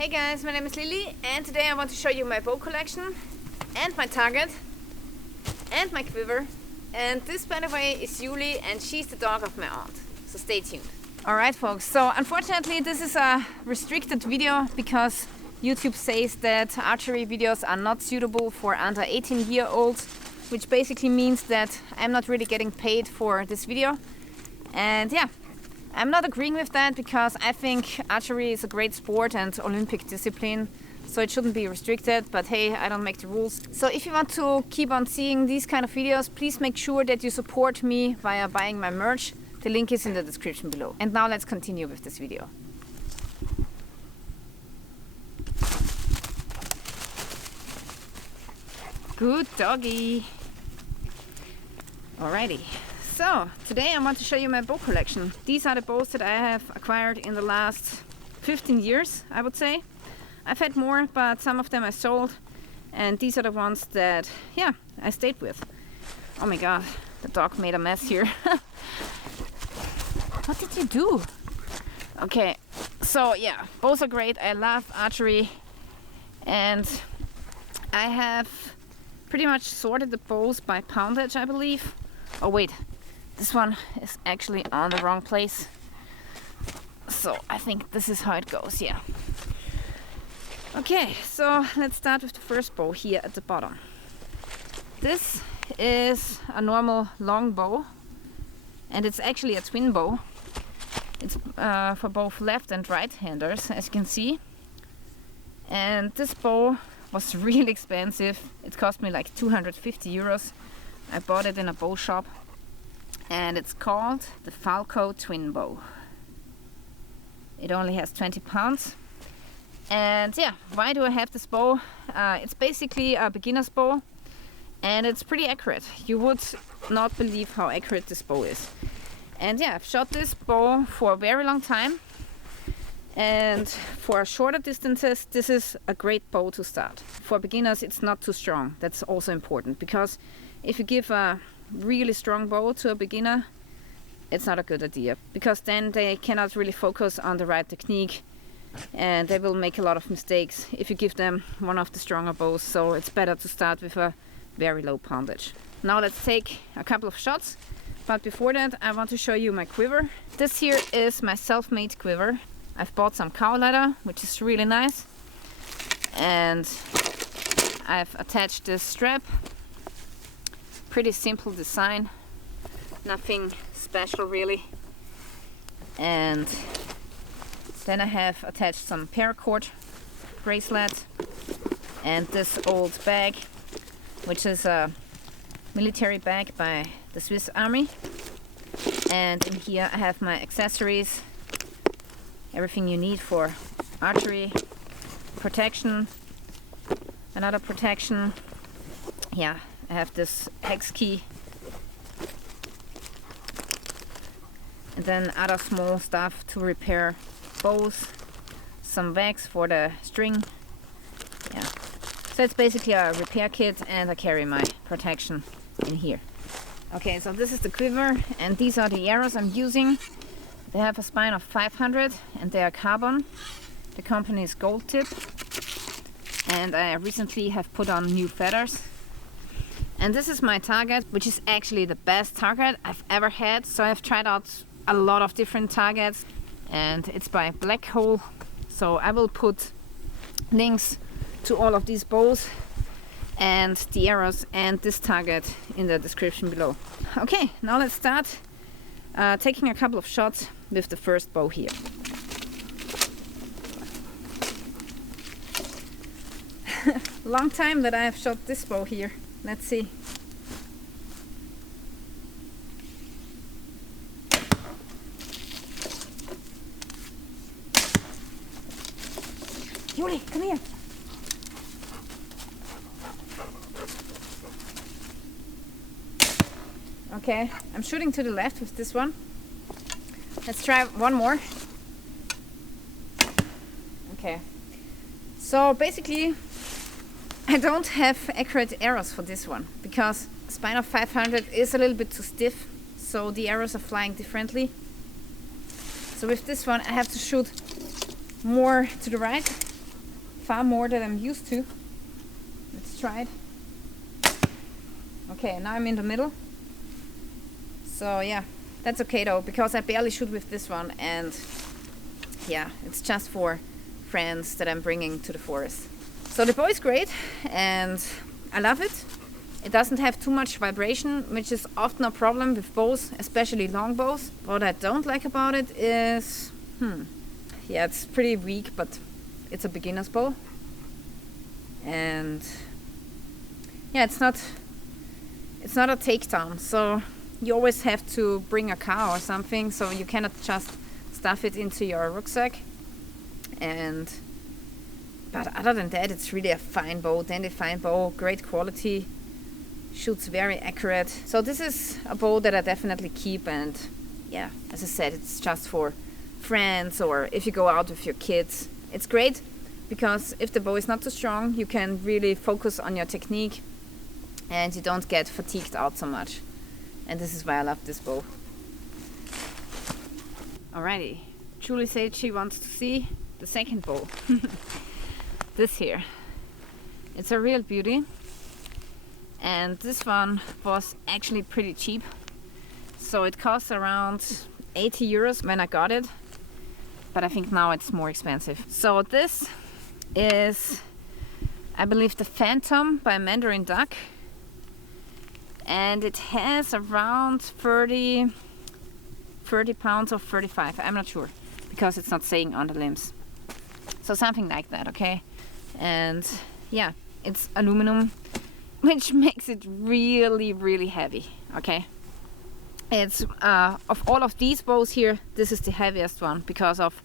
Hey guys, my name is Lilly and today I want to show you my bow collection and my target and my quiver. And this, by the way, is Julie and she's the dog of my aunt, so stay tuned. Alright folks, so unfortunately this is a restricted video because YouTube says that archery videos are not suitable for under 18-year-olds, which basically means that I'm not really getting paid for this video. And yeah, I'm not agreeing with that because I think archery is a great sport and Olympic discipline, so it shouldn't be restricted, but hey, I don't make the rules. So if you want to keep on seeing these kind of videos, please make sure that you support me via buying my merch. The link is in the description below. And now let's continue with this video. Good doggy. Alrighty. So, today I want to show you my bow collection. These are the bows that I have acquired in the last 15 years, I would say. I've had more, but some of them I sold. And these are the ones that, yeah, I stayed with. Oh my god, the dog made a mess here. What did you do? Okay, so yeah, bows are great. I love archery. And I have pretty much sorted the bows by poundage, I believe. Oh wait. This one is actually on the wrong place. So I think this is how it goes, yeah. Okay, so let's start with the first bow here at the bottom. This is a normal long bow, and it's actually a twin bow. It's for both left and right handers, as you can see. And this bow was really expensive. It cost me like 250 euros. I bought it in a bow shop. And it's called the Falco Twin Bow. It only has 20 pounds. And yeah, why do I have this bow? It's basically a beginner's bow and it's pretty accurate. You would not believe how accurate this bow is. And yeah, I've shot this bow for a very long time. And for shorter distances, this is a great bow to start. For beginners, it's not too strong. That's also important because if you give a really strong bow to a beginner, it's not a good idea because then they cannot really focus on the right technique and they will make a lot of mistakes if you give them one of the stronger bows. So it's better to start with a very low poundage. Now let's take a couple of shots, but before that I want to show you my quiver. This here is my self-made quiver. I've bought some cow leather, which is really nice, and I've attached this strap. Pretty simple design, nothing special really. And then I have attached some paracord bracelet and this old bag, which is a military bag by the Swiss Army. And in here I have my accessories, everything you need for archery, protection, another protection. Yeah. I have this hex key and then other small stuff to repair bows, some wax for the string. Yeah, so it's basically a repair kit and I carry my protection in here. Okay, so this is the quiver and these are the arrows I'm using. They have a spine of 500 and they are carbon. The company is Gold Tip and I recently have put on new feathers. And this is my target, which is actually the best target I've ever had. So I've tried out a lot of different targets and it's by Black Hole. So I will put links to all of these bows and the arrows and this target in the description below. Okay, now let's start taking a couple of shots with the first bow here. Long time that I have shot this bow here. Let's see. Julie, come here. Okay, I'm shooting to the left with this one. Let's try one more. Okay. So basically, I don't have accurate arrows for this one because spine of 500 is a little bit too stiff, so the arrows are flying differently. So with this one I have to shoot more to the right far more than I'm used to. Let's try it. Okay, now I'm in the middle. So yeah, that's okay though, because I barely shoot with this one, and yeah, it's just for friends that I'm bringing to the forest. So the bow is great and I love it. It doesn't have too much vibration, which is often a problem with bows, especially long bows. What I don't like about it is, yeah, it's pretty weak, but it's a beginner's bow. And yeah, it's not a takedown, so you always have to bring a car or something, so you cannot just stuff it into your rucksack. But other than that, it's really a fine bow, dandy fine bow, great quality, shoots very accurate. So this is a bow that I definitely keep, and yeah, as I said, it's just for friends or if you go out with your kids. It's great because if the bow is not too strong, you can really focus on your technique and you don't get fatigued out so much. And this is why I love this bow. Alrighty, Julie said she wants to see the second bow. This here. It's a real beauty. And this one was actually pretty cheap. So it cost around 80 euros when I got it. But I think now it's more expensive. So this is, I believe, the Phantom by MandarinDuck. And it has around 30 pounds or 35, I'm not sure, because it's not saying on the limbs. So something like that, okay? And yeah, it's aluminum, which makes it really, really heavy, okay? It's, of all of these bows here, this is the heaviest one because of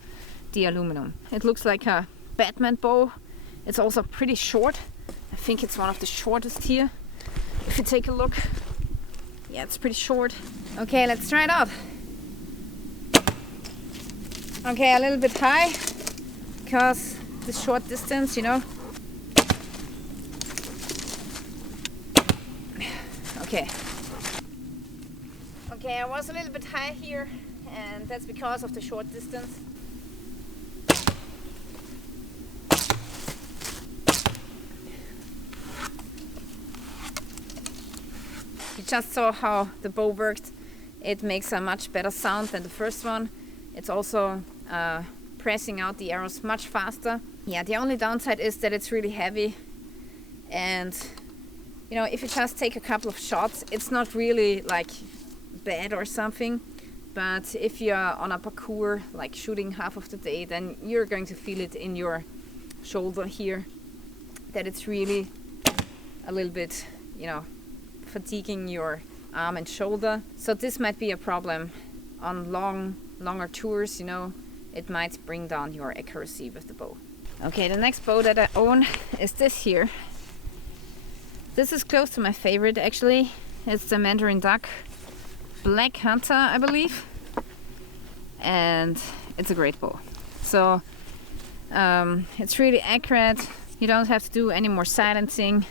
the aluminum. It looks like a Batman bow. It's also pretty short. I think it's one of the shortest here. If you take a look, yeah, it's pretty short. Okay, let's try it out. Okay, a little bit high, because the short distance, you know. Okay. Okay, I was a little bit high here, and that's because of the short distance. You just saw how the bow worked. It makes a much better sound than the first one. It's also pressing out the arrows much faster. Yeah, the only downside is that it's really heavy, and you know, if you just take a couple of shots, it's not really like bad or something. But if you're on a parkour, like shooting half of the day, then you're going to feel it in your shoulder here, that it's really a little bit, you know, fatiguing your arm and shoulder. So this might be a problem on longer tours, you know. It might bring down your accuracy with the bow. Okay, the next bow that I own is this here. This is close to my favorite actually. It's the MandarinDuck Black Hunter, I believe. And it's a great bow. So it's really accurate. You don't have to do any more silencing,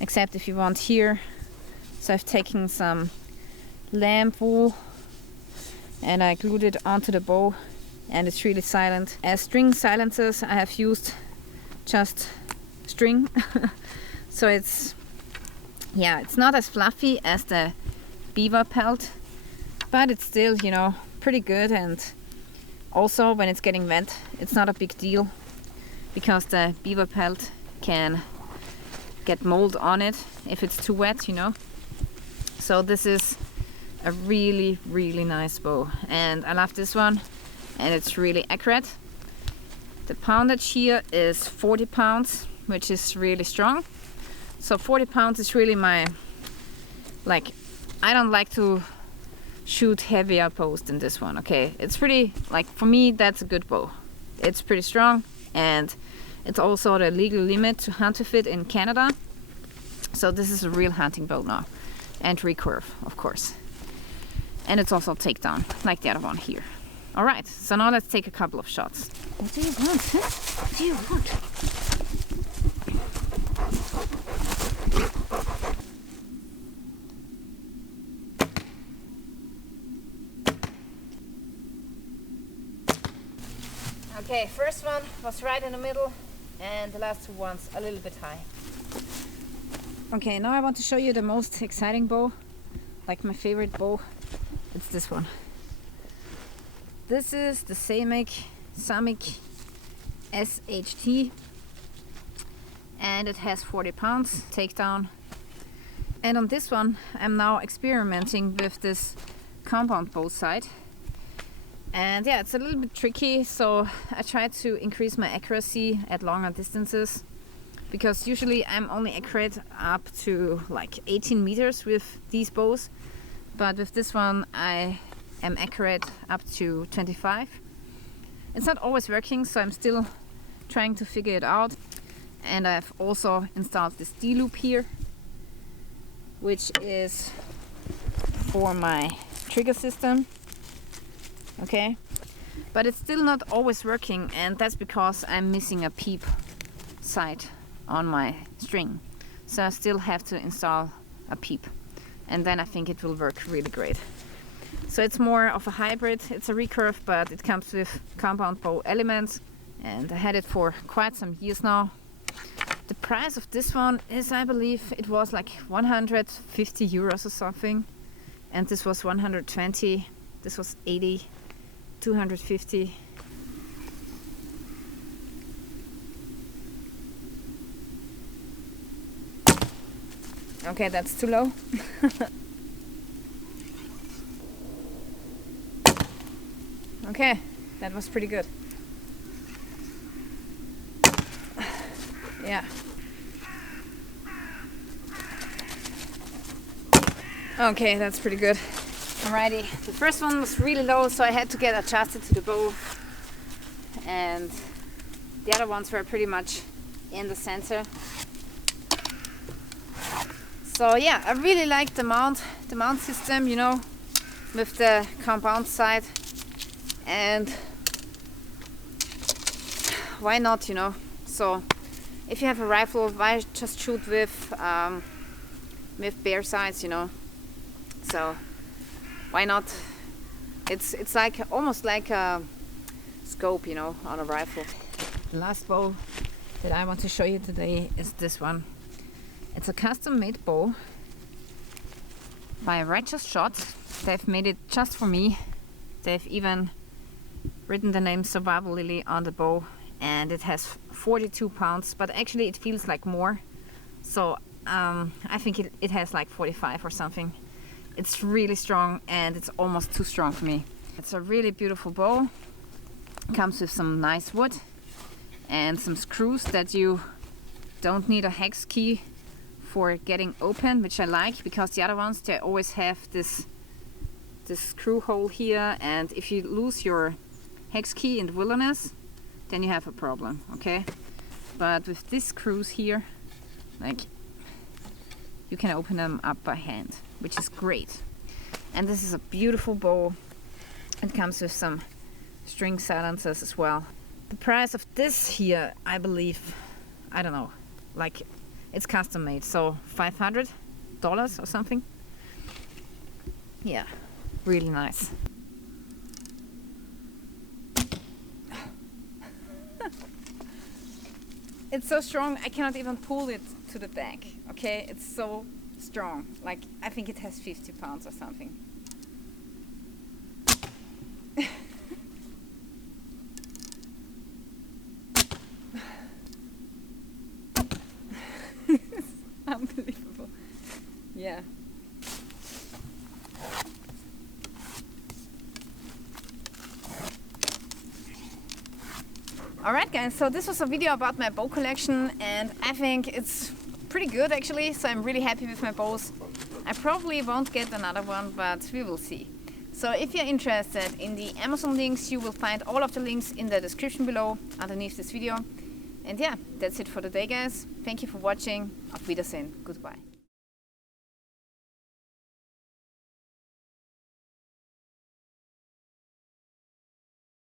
except if you want here. So I've taken some lamb wool and I glued it onto the bow, and it's really silent. As string silencers, I have used just string. So it's, yeah, it's not as fluffy as the beaver pelt, but it's still, you know, pretty good. And also when it's getting wet, it's not a big deal, because the beaver pelt can get mold on it if it's too wet, you know. So this is a really, really nice bow, and I love this one, and it's really accurate. The poundage here is 40 pounds, which is really strong. So 40 pounds is really my, like, I don't like to shoot heavier bows than this one, okay? It's pretty, like, for me, that's a good bow. It's pretty strong, and it's also the legal limit to hunt with it in Canada. So this is a real hunting bow now. And recurve, of course. And it's also takedown, like the other one here. Alright, so now let's take a couple of shots. What do you want, huh? What do you want? Okay, first one was right in the middle, and the last two ones a little bit high. Okay, now I want to show you the most exciting bow, like my favorite bow. It's this one. This is the Samak SHT, and it has 40 pounds takedown. And on this one I'm now experimenting with this compound bow sight. And yeah, it's a little bit tricky, so I try to increase my accuracy at longer distances, because usually I'm only accurate up to like 18 meters with these bows, but with this one I am accurate up to 25. It's not always working, so I'm still trying to figure it out. And I've also installed this D-loop here, which is for my trigger system. Okay, but it's still not always working, and that's because I'm missing a peep sight on my string, so I still have to install a peep, and then I think it will work really great. So it's more of a hybrid. It's a recurve, but it comes with compound bow elements, and I had it for quite some years now. The price of this one is, I believe it was like 150 euros or something, and this was 120, this was 80, 250. Okay, that's too low. Okay, that was pretty good. Yeah. Okay, that's pretty good. Alrighty, the first one was really low, so I had to get adjusted to the bow, and the other ones were pretty much in the center. So yeah, I really like the mount system, you know, with the compound side, and why not, you know? So if you have a rifle, why just shoot with bare sights, you know? So why not? It's like almost like a scope, you know, on a rifle. The last bow that I want to show you today is this one. It's a custom-made bow by Righteous Shot. They've made it just for me. They've even written the name SurvivalLilly on the bow, and it has 42 pounds, but actually it feels like more. So I think it has like 45 or something. It's really strong, and it's almost too strong for me. It's a really beautiful bow. It comes with some nice wood and some screws that you don't need a hex key for getting open, which I like, because the other ones, they always have this screw hole here, and if you lose your hex key in the wilderness, then you have a problem, okay? But with these screws here, like, you can open them up by hand, which is great. And this is a beautiful bow. It comes with some string silencers as well. The price of this here, I believe, I don't know, like, it's custom made, so $500 or something. Yeah, really nice. It's so strong, I cannot even pull it to the back, okay? It's so strong, like, I think it has 50 pounds or something. It's unbelievable. Yeah. Alright guys, so this was a video about my bow collection, and I think it's pretty good actually, so I'm really happy with my bows. I probably won't get another one, but we will see. So if you're interested in the Amazon links, you will find all of the links in the description below underneath this video. And yeah, that's it for today guys. Thank you for watching. Auf Wiedersehen. Goodbye.